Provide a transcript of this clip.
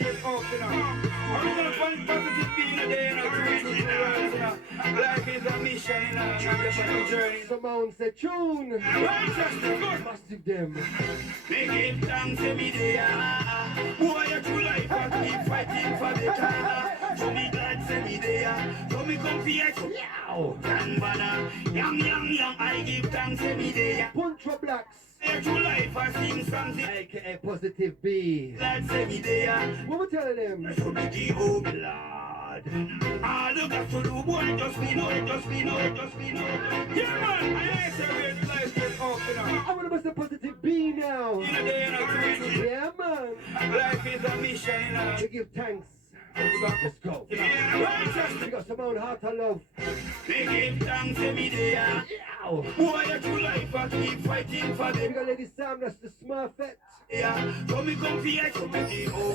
get up, you know. I'm gonna find positive being a day, you know, to reach the world, you know. Life is a mission, you know, and just a journey. Simone said, tune! Righteousness, good. Massive them. They give thanks every day, boy, your true life, I keep fighting for better. So me glad every day, so me come here, so yow. Young, I give thanks every day. Puntra Blacks. Your true life, I sing songs, AKA Positive B. glad every day. What we telling them? So me give oh Lord. All you got to do, boy, just be know it, just be know it, just be know it. Yeah, man, I say where the life get up, you know. I'm gonna Mr. Positive B now. In a day, you know, to reach it. Yeah, man. Life is a mission, you know. We give thanks. Let's go. Yeah, righteousness. We got Simone Heart of Love. They give thanks every day. Yow. Boy, your true life, I keep fighting for We them. got Lady Sam, that's the Smurfette. Yeah, so me come here, so me give oh